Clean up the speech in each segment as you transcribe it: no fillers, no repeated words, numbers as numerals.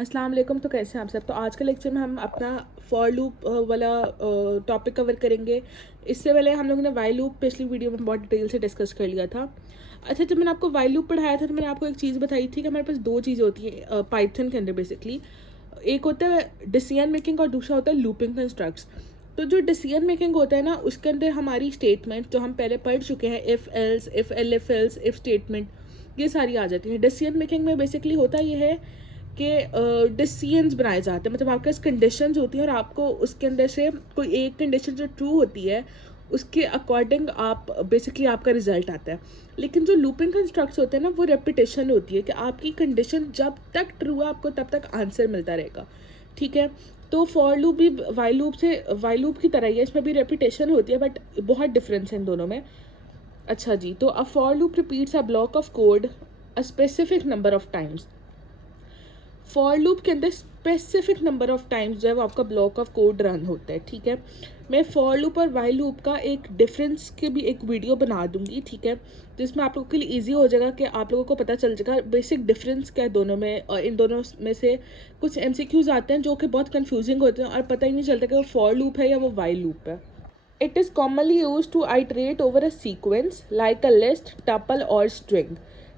अस्सलाम वालेकुम। तो कैसे हैं आप सब। तो आज के लेक्चर में हम अपना फॉर लूप वाला टॉपिक कवर करेंगे। इससे पहले हम लोगों ने वाइल लूप पिछली वीडियो में बहुत डिटेल से डिस्कस कर लिया था। अच्छा, जब मैंने आपको वाइल लूप पढ़ाया था तो मैंने आपको एक चीज़ बताई थी कि हमारे पास दो चीज़ें होती हैं पाइथन के अंदर बेसिकली। एक होता है डिसीजन मेकिंग और दूसरा होता है लूपिंग कंस्ट्रक्ट्स। तो जो डिसीजन मेकिंग होता है ना, उसके अंदर हमारी स्टेटमेंट जो हम पहले पढ़ चुके हैं, if else, if L if else, if statement, ये सारी आ जाती हैं। डिसीजन मेकिंग में बेसिकली होता ये है कि डिसीजंस बनाए जाते हैं, मतलब आपके पास कंडीशंस होती हैं और आपको उसके अंदर से कोई एक कंडीशन जो ट्रू होती है उसके अकॉर्डिंग आप बेसिकली आपका रिजल्ट आता है। लेकिन जो लूपिंग कंस्ट्रक्ट्स होते हैं ना, वो रेपिटेशन होती है कि आपकी कंडीशन जब तक ट्रू है आपको तब तक आंसर मिलता रहेगा। ठीक है। तो फॉर लूप भी वाइल लूप की तरह ही है, इसमें भी रेपिटेशन होती है बट बहुत डिफरेंस है इन दोनों में। अच्छा जी, तो a for loop repeats a block of code a specific number of times. For loop के अंदर स्पेसिफिक नंबर ऑफ टाइम्स जब आपका ब्लॉक ऑफ कोड रन होता है। ठीक है। मैं फॉर लूप और वाइल लूप का एक डिफरेंस के भी एक वीडियो बना दूंगी। ठीक है। जिसमें आप लोगों के लिए इजी हो जाएगा कि आप लोगों को पता चल जाएगा बेसिक डिफरेंस क्या है दोनों में। और इन दोनों में से कुछ एमसीक्यूज आते हैं जो कि बहुत कंफ्यूजिंग होते हैं और पता ही नहीं चलता कि वो फॉर लूप है या वो वाइल लूप है। It is commonly used to iterate over a sequence like a list, tuple और string।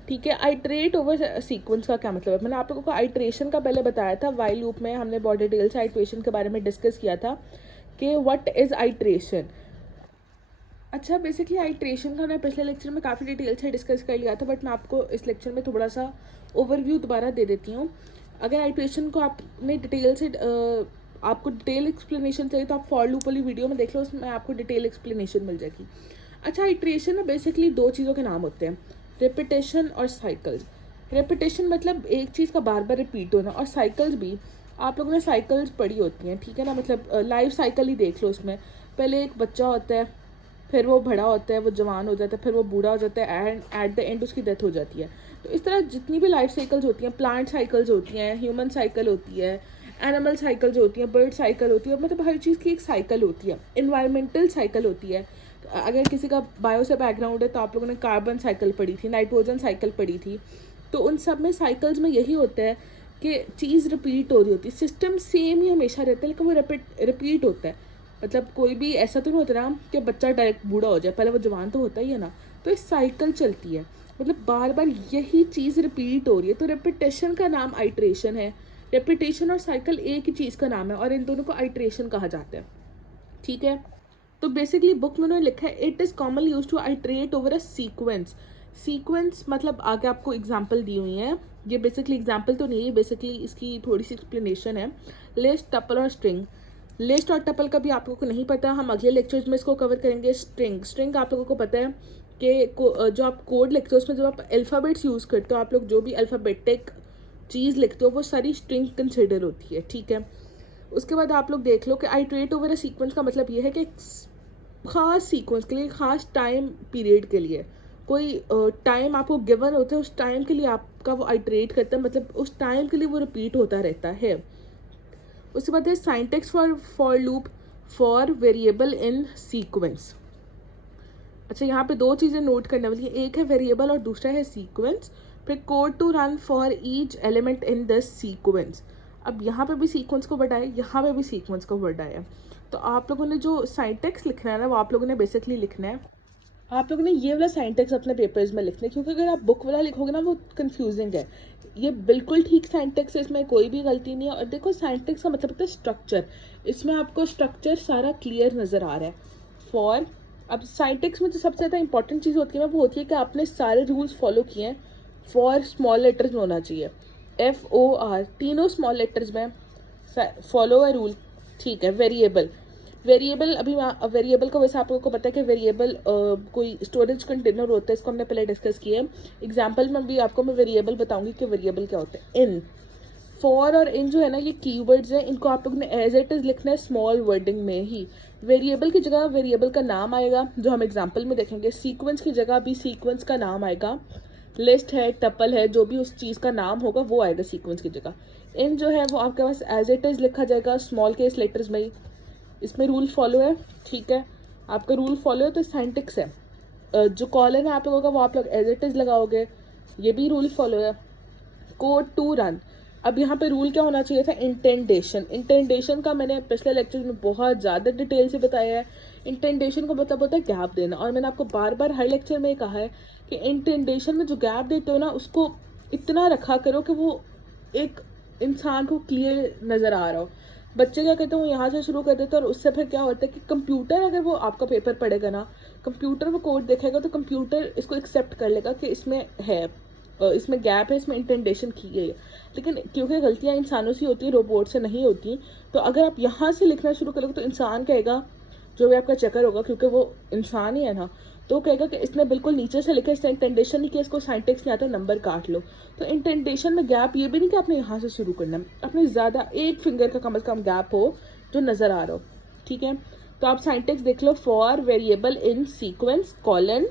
ठीक है। आइट्रेट ओवर सीक्वेंस का क्या मतलब है? मैंने आप लोगों को आइट्रेशन का पहले बताया था। वाइल लूप में हमने बहुत डिटेल से आइट्रेशन के बारे में डिस्कस किया था कि व्हाट इज आइट्रेशन। अच्छा, बेसिकली आइट्रेशन का मैं पिछले लेक्चर में काफ़ी डिटेल से डिस्कस कर लिया था बट मैं आपको इस लेक्चर में थोड़ा सा ओवरव्यू दोबारा दे देती हूँ। अगर आइट्रेशन को आपने डिटेल से आपको डिटेल एक्सप्लेनेशन चाहिए तो आप फॉर लूप वाली वीडियो में देख लो, उसमें आपको डिटेल एक्सप्लेनेशन मिल जाएगी। अच्छा, आइट्रेशन में बेसिकली दो चीज़ों के नाम होते हैं, रेपिटेशन और साइकिल्स। रेपिटेशन मतलब एक चीज़ का बार बार रिपीट होना, और साइकिल्स भी आप लोगों ने साइकिल्स पढ़ी होती हैं। ठीक है ना, मतलब लाइफ साइकिल ही देख लो। उसमें पहले एक बच्चा होता है, फिर वो बड़ा होता है, वो जवान हो जाता है, फिर वो बूढ़ा हो जाता है एंड एट द एंड उसकी डेथ हो जाती है। तो इस तरह जितनी भी लाइफ साइकिल्स होती हैं, प्लांट साइकिल्स होती हैं, ह्यूमन साइकिल होती है, एनिमल साइकिल्स होती हैं, बर्ड साइकिल होती है, मतलब हर चीज़ की एक साइकिल होती है। इन्वायरमेंटल साइकिल होती है। तो अगर किसी का बायो से बैकग्राउंड है तो आप लोगों ने कार्बन साइकिल पढ़ी थी, नाइट्रोजन साइकिल पढ़ी थी। तो उन सब में साइकिल्स में यही होता है कि चीज़ रिपीट हो रही होती है, सिस्टम सेम ही हमेशा रहता है लेकिन वो रिपीट होता है। मतलब कोई भी ऐसा तो नहीं होता ना कि बच्चा डायरेक्ट बूढ़ा हो जाए, पहले वो जवान तो होता ही है ना। तो एक साइकिल चलती है, मतलब बार बार यही चीज़ रिपीट हो रही है। तो रेपिटेशन का नाम आइट्रेशन है। रेपिटेशन और साइकिल एक ही चीज़ का नाम है और इन दोनों को आइट्रेशन कहा जाता है। ठीक है। तो बेसिकली बुक में उन्होंने लिखा है it is commonly use to iterate over a sequence. Sequence मतलब आगे आपको एग्जाम्पल दी हुई है, ये बेसिकली एग्जाम्पल तो नहीं है, बेसिकली इसकी थोड़ी सी एक्सप्लेनेशन है। लिस्ट, टपल और स्ट्रिंग। लिस्ट और टपल का भी आप लोगों को नहीं पता, हम अगले लेक्चर्स में इसको कवर करेंगे। स्ट्रिंग, स्ट्रिंग आप लोगों को पता है कि जो आप कोड लिखते हो उसमें जब आप अल्फ़ाबेट्स यूज़ करते हो, आप लोग जो भी अल्फ़ाबेटिक चीज़ लिखते हो वो सारी स्ट्रिंग कंसिडर होती है। ठीक है। उसके बाद आप लोग देख लो कि आइट्रेट ओवर अ सीक्वेंस का मतलब ये है कि ख़ास सीक्वेंस के लिए, ख़ास टाइम पीरियड के लिए, कोई टाइम आपको गिवन होता है, उस टाइम के लिए आपका वो आइट्रेट करता है, मतलब उस टाइम के लिए वो रिपीट होता रहता है। उसके बाद है syntax for loop for variable in sequence. अच्छा, यहाँ पे दो चीज़ें नोट करने वाली है, एक है वेरिएबल और दूसरा है सीक्वेंस। फिर code to run for each element in this sequence. अब यहाँ पे भी सीक्वेंस को बढ़ाया, यहाँ पे भी सीक्वेंस को बढ़ाया। तो आप लोगों ने जो सिंटैक्स लिखना है ना, वो आप लोगों ने बेसिकली लिखना है, आप लोगों ने ये वाला सिंटैक्स अपने पेपर्स में लिखना है, क्योंकि अगर आप बुक वाला लिखोगे ना वो कंफ्यूजिंग है। ये बिल्कुल ठीक सिंटैक्स है, इसमें कोई भी गलती नहीं है। और देखो, सिंटैक्स का मतलब होता है स्ट्रक्चर, इसमें आपको स्ट्रक्चर सारा क्लियर नज़र आ रहा है। फॉर, अब सिंटैक्स में जो सबसे ज़्यादा इंपॉर्टेंट चीज़ होती है ना, वो होती है कि आपने सारे रूल्स फॉलो किए हैं। फॉर स्मॉल लेटर्स में होना चाहिए, FOR, तीनों स्मॉल लेटर्स में। Follow a rule. ठीक है। वेरिएबल, वेरिएबल अभी वेरिएबल को वैसे आप लोगों को पता है कि वेरिएबल कोई स्टोरेज कंटेनर होता है, इसको हमने पहले डिस्कस किया है। एग्जाम्पल में भी आपको मैं वेरिएबल बताऊंगी कि वेरिएबल क्या होता है। इन, फॉर और इन जो है ना, ये कीवर्ड्स हैं, इनको आप लोग ने एज इट इज़ लिखना है स्मॉल वर्डिंग में ही। वेरिएबल की जगह वेरिएबल का नाम आएगा जो हम एग्जाम्पल में देखेंगे। सीक्वेंस की जगह भी सीक्वेंस का नाम आएगा। लिस्ट है, टपल है, जो भी उस चीज़ का नाम होगा वो आएगा सीक्वेंस की जगह। इन जो है वो आपके पास एज इट इज़ लिखा जाएगा स्मॉल केस लेटर्स में ही। इसमें रूल फॉलो है। ठीक है। आपका रूल फॉलो है तो सिंटैक्स है। जो कॉलन है आप लोगों का वो आप लोग एज इट इज़ लगाओगे, ये भी रूल फॉलो है। कोड टू रन, अब यहाँ पे रूल क्या होना चाहिए था, इंटेंडेशन। इंटेंडेशन का मैंने पिछले लेक्चर में बहुत ज़्यादा डिटेल से बताया है। इंटेंडेशन का मतलब होता है गैप देना, और मैंने आपको बार बार हर लेक्चर में कहा है कि इंटेंडेशन में जो गैप देते हो ना, उसको इतना रखा करो कि वो एक इंसान को क्लियर नज़र आ रहा हो। बच्चे क्या करते हैं, वो यहाँ से शुरू कर देते हैं, और उससे फिर क्या होता है कि कंप्यूटर, अगर वो आपका पेपर पढ़ेगा ना, कंप्यूटर वो कोड देखेगा तो कंप्यूटर इसको एक्सेप्ट कर लेगा कि इसमें है, इसमें गैप है, इसमें इंटेंडेशन की गई है। लेकिन क्योंकि गलतियाँ इंसानों से होती है, रोबोट से नहीं होती, तो अगर आप यहाँ से लिखना शुरू करोगे तो इंसान कहेगा, जो भी आपका चेकर होगा, क्योंकि वो इंसान ही है ना, तो कहेगा कि इसने बिल्कुल नीचे से लिखा, इसने इंटेंडेशन नहीं किया, इसको साइंटेक्स नहीं आता, नंबर काट लो। तो इंटेंडेशन में गैप ये भी नहीं कि आपने यहाँ से शुरू करना है, अपने ज़्यादा एक फिंगर का कम से कम गैप हो जो नज़र आ रहा हो, ठीक है। तो आप साइंटेक्स देख लो, for variable in sequence colon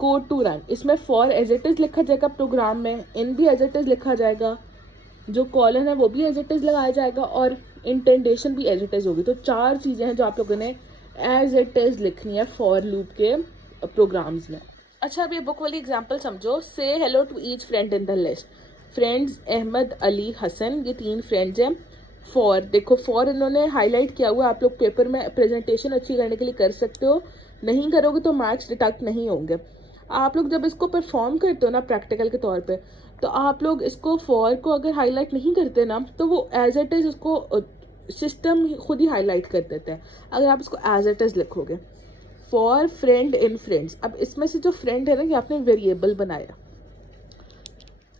code to run. इसमें फॉर एज इट इज़ लिखा जाएगा प्रोग्राम में, इन भी एज इट इज़ लिखा जाएगा, जो कॉलन है वो भी एज इट इज़ लगाया जाएगा, और इंटेंडेशन भी एज इट इज़ होगी। तो 4 चीज़ें हैं जो आप लोगों ने एज इट इज़ लिखनी है फॉर लूप के प्रोग्राम्स में। अच्छा, अब ये बुक वाली एग्जांपल समझो। Say hello to each friend in the list. Friends Ahmad, Ali, Hasan, ये 3 फ्रेंड्स हैं। फॉर, देखो फॉर इन्होंने हाईलाइट किया हुआ, आप लोग पेपर में प्रेजेंटेशन अच्छी करने के लिए कर सकते हो, नहीं करोगे तो मार्क्स डिडक्ट नहीं होंगे। आप लोग जब इसको परफॉर्म करते हो ना प्रैक्टिकल के तौर पे, तो आप लोग इसको फॉर को अगर हाईलाइट नहीं करते ना, तो वो एज इट इज़ उसको सिस्टम खुद ही हाईलाइट कर देता है अगर आप इसको एज इट इज़ लिखोगे। फॉर फ्रेंड इन फ्रेंड्स, अब इसमें से जो फ्रेंड है ना, ये आपने वेरिएबल बनाया।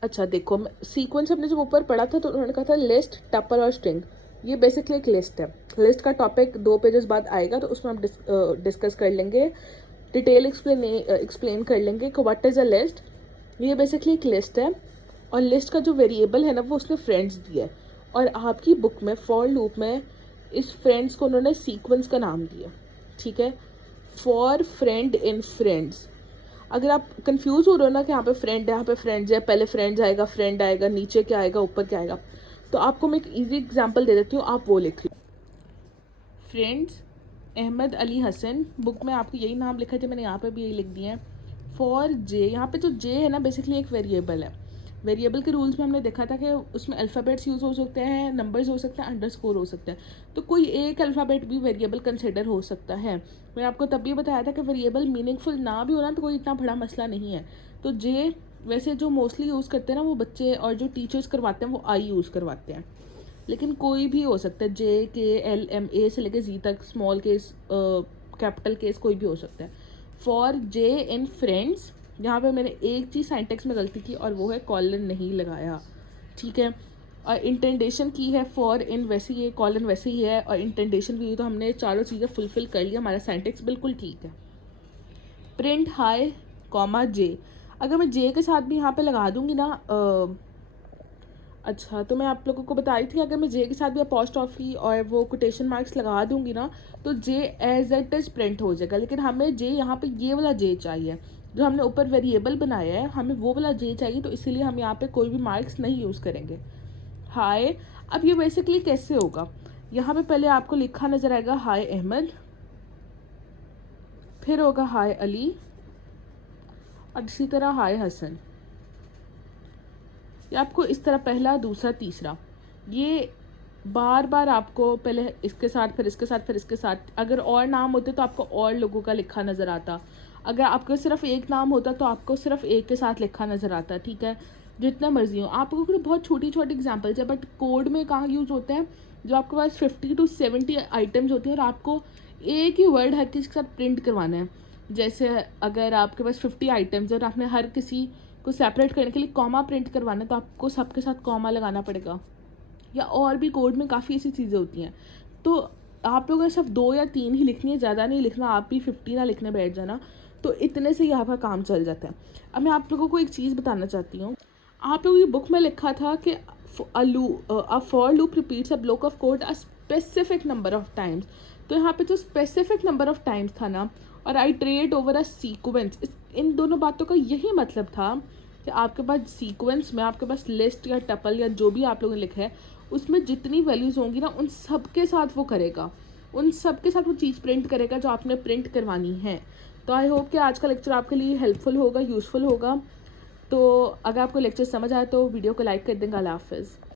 अच्छा देखो, सीक्वेंस हमने जब ऊपर पढ़ा था तो उन्होंने कहा था लिस्ट, टपल और स्ट्रिंग। ये बेसिकली एक लिस्ट है। लिस्ट का टॉपिक 2 पेजेस बाद आएगा, तो उसमें हम डिस्कस कर लेंगे, डिटेल एक्सप्लेन कर लेंगे कि व्हाट इज़ अ लिस्ट। ये बेसिकली एक लिस्ट है, और लिस्ट का जो वेरिएबल है ना, वो उसने फ्रेंड्स दिया है, और आपकी बुक में फॉर लूप में इस फ्रेंड्स को उन्होंने सीक्वेंस का नाम दिया, ठीक है। For friend in friends. अगर आप कंफ्यूज हो रहे हो ना कि यहाँ पे फ्रेंड है, यहाँ पे फ्रेंड्स है, पहले फ्रेंड्स आएगा, फ्रेंड आएगा, नीचे क्या आएगा, ऊपर क्या आएगा, तो आपको मैं एक इजी एग्जांपल दे देती हूँ, आप वो लिख लो। फ्रेंड्स अहमद, अली, हसन। बुक में आपको यही नाम लिखा है, मैंने यहाँ पे भी यही लिख दिया है। फॉर जे, यहाँ पे जो जे है ना, बेसिकली एक वेरिएबल है। वेरिएबल के रूल्स में हमने देखा था कि उसमें अल्फ़ाबेट्स यूज़ हो सकते हैं, नंबर्स हो सकते हैं, अंडरस्कोर हो सकते हैं, तो कोई एक अल्फ़ाबेट भी वेरिएबल कंसिडर हो सकता है। मैंने आपको तब भी बताया था कि वेरिएबल मीनिंगफुल ना भी होना तो कोई इतना बड़ा मसला नहीं है। तो जे वैसे जो मोस्टली यूज़ करते हैं ना वो बच्चे, और जो टीचर्स करवाते हैं वो आई यूज़ करवाते हैं, लेकिन कोई भी हो सकता है, जे, के, एल, एम, ए से लेकर जी तक, स्मॉल केस, कैपिटल केस, कोई भी हो सकता है। फॉर जे इन फ्रेंड्स, यहाँ पे मैंने एक चीज़ साइंटेक्स में गलती की, और वो है कॉलन नहीं लगाया, ठीक है। और इंटेंडेशन की है फॉर इन, वैसे ही है, कॉलन वैसे ही है, और इंटेंडेशन भी, तो हमने 4 चीज़ें फुलफिल कर लिया, हमारा साइंटेक्स बिल्कुल ठीक है। प्रिंट हाई कॉमा जे, अगर मैं जे के साथ भी यहाँ पे लगा दूँगी ना, अच्छा तो मैं आप लोगों को बता रही थी, अगर मैं जे के साथ भी अपॉस्ट्रॉफी और वो कोटेशन मार्क्स लगा दूंगी ना, तो जे एज इट इज प्रिंट हो जाएगा। लेकिन हमें जे यहाँ पे ये वाला जे चाहिए, जो हमने ऊपर वेरिएबल बनाया है, हमें वो वाला जे चाहिए, तो इसीलिए हम यहाँ पे कोई भी मार्क्स नहीं यूज़ करेंगे। हाय, अब ये बेसिकली कैसे होगा, यहाँ पे पहले आपको लिखा नज़र आएगा हाय अहमद, फिर होगा हाय अली, और इसी तरह हाय हसन। ये आपको इस तरह पहला, दूसरा, तीसरा, ये बार बार आपको पहले इसके साथ, फिर इसके साथ, फिर इसके साथ, अगर और नाम होते तो आपको और लोगों का लिखा नज़र आता, अगर आपका सिर्फ एक नाम होता तो आपको सिर्फ एक के साथ लिखा नज़र आता, ठीक है। जितना मर्जी हो, आपको तो बहुत छोटी छोटी एग्जांपल्स है, बट कोड में कहाँ यूज़ होते हैं, जो आपके पास 50 to 70 आइटम्स होते हैं, और आपको एक ही वर्ड हर किसी के साथ प्रिंट करवाना है। जैसे अगर आपके पास 50 आइटम्स है और आपने हर किसी को सेपरेट करने के लिए कॉमा प्रिंट करवाना है, तो आपको सबके साथ कॉमा लगाना पड़ेगा, या और भी कोड में काफ़ी ऐसी चीज़ें होती हैं। तो आप लोगों ने सिर्फ 2 या 3 ही लिखनी है, ज़्यादा नहीं लिखना, आप भी 50 ना लिखने बैठ जाना, तो इतने से ही आपका काम चल जाता है। अब मैं आप लोगों को एक चीज़ बताना चाहती हूँ, आप लोगों की बुक में लिखा था कि a for loop repeats a block of code a specific number of times. तो यहाँ पे जो स्पेसिफिक नंबर ऑफ टाइम्स था ना, और आई ट्रेड ओवर अ सीक्वेंस, इन दोनों बातों का यही मतलब था कि आपके पास सीक्वेंस में, आपके पास लिस्ट या टपल या जो भी आप लोगों ने लिखा है, उसमें जितनी वैल्यूज़ होंगी ना, उन सब के साथ वो करेगा, उन सब के साथ वो चीज़ प्रिंट करेगा जो आपने प्रिंट करवानी है। तो आई होप कि आज का लेक्चर आपके लिए हेल्पफुल होगा, यूज़फुल होगा। तो अगर आपको लेक्चर समझ आया तो वीडियो को लाइक कर देंगे। अल्लाह हाफ़िज़।